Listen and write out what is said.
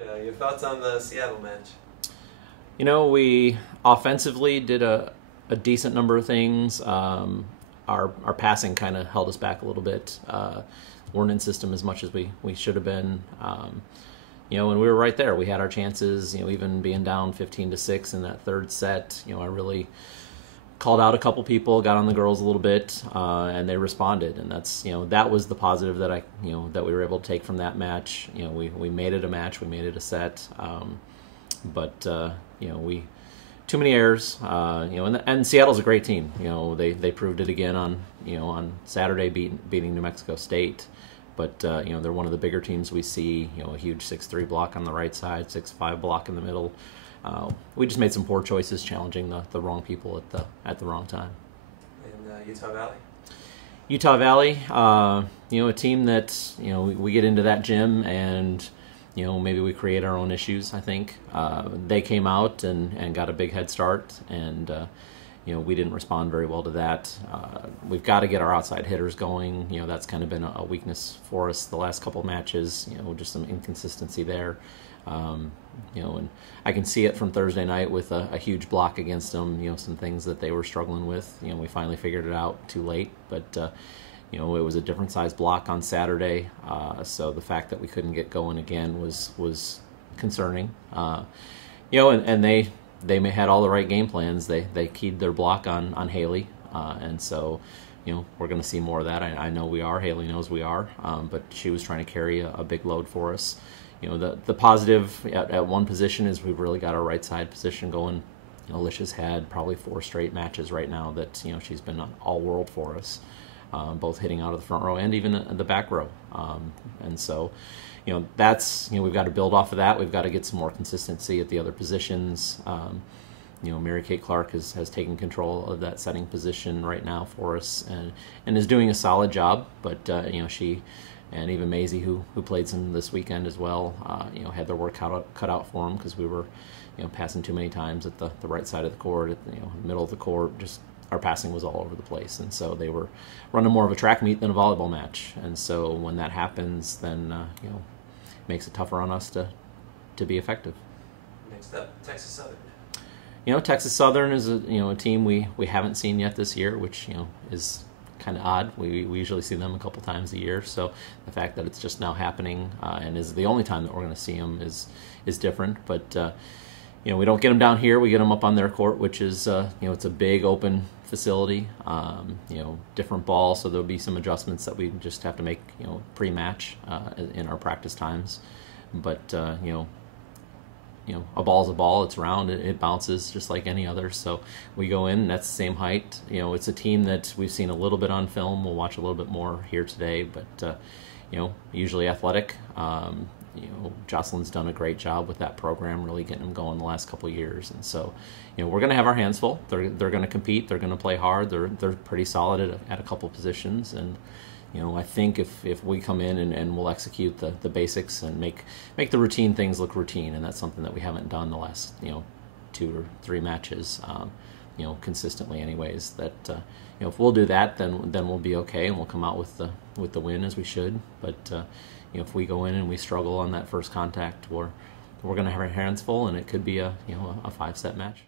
Your thoughts on the Seattle match? You know, we offensively did a decent number of things. Our passing kind of held us back a little bit. Weren't in system as much as we should have been. And we were right there. We had our chances. Even being down 15-6 in that third set. I really called out a couple people, got on the girls a little bit, and they responded. And that was the positive that we were able to take from that match. We made it a match. We made it a set. But we too many errors. And Seattle's a great team. They proved it again on Saturday, beating New Mexico State. But they're one of the bigger teams we see. A huge 6-3 block on the right side, 6-5 block in the middle. We just made some poor choices, challenging the wrong people at the wrong time. And Utah Valley. Utah Valley, a team that we get into that gym and. Maybe we create our own issues, I think. They came out and got a big head start, and, we didn't respond very well to that. We've got to get our outside hitters going. That's kind of been a weakness for us the last couple of matches, just some inconsistency there. And I can see it from Thursday night with a huge block against them, some things that they were struggling with. We finally figured it out too late, but it was a different size block on Saturday, so the fact that we couldn't get going again was concerning. And they had all the right game plans. They keyed their block on Haley, and so we're going to see more of that. I know we are. Haley knows we are, but she was trying to carry a big load for us. The positive at one position is we've really got our right side position going. Alicia's had probably 4 straight matches right now that she's been all world for us. Both hitting out of the front row and even the back row. And so, that's, we've got to build off of that. We've got to get some more consistency at the other positions. Mary Kate Clark has taken control of that setting position right now for us and is doing a solid job. But, she and even Maisie, who played some this weekend as well, had their work cut out for them because we were, passing too many times at the right side of the court, at the middle of the court, just our passing was all over the place, and so they were running more of a track meet than a volleyball match. And so when that happens, then it makes it tougher on us to be effective. Next up, Texas Southern. Texas Southern is a team we haven't seen yet this year, which is kind of odd. We usually see them a couple times a year, so the fact that it's just now happening and is the only time that we're going to see them is different. But we don't get them down here. We get them up on their court, which is it's a big open facility. Different ball, so there'll be some adjustments that we just have to make pre-match in our practice times. But a ball's a ball. It's round. It bounces just like any other. So we go in, and that's the same height. It's a team that we've seen a little bit on film. We'll watch a little bit more here today, but usually athletic. Jocelyn's done a great job with that program, really getting them going the last couple of years. And so, we're going to have our hands full. They're going to compete. They're going to play hard. They're pretty solid at a couple positions. And, I think if we come in and we'll execute the basics and make the routine things look routine, and that's something that we haven't done the last, 2 or 3 matches, consistently anyways, that, if we'll do that, then we'll be okay, and we'll come out with the win as we should. But, if we go in and we struggle on that first contact, we're going to have our hands full, and it could be a 5-set match.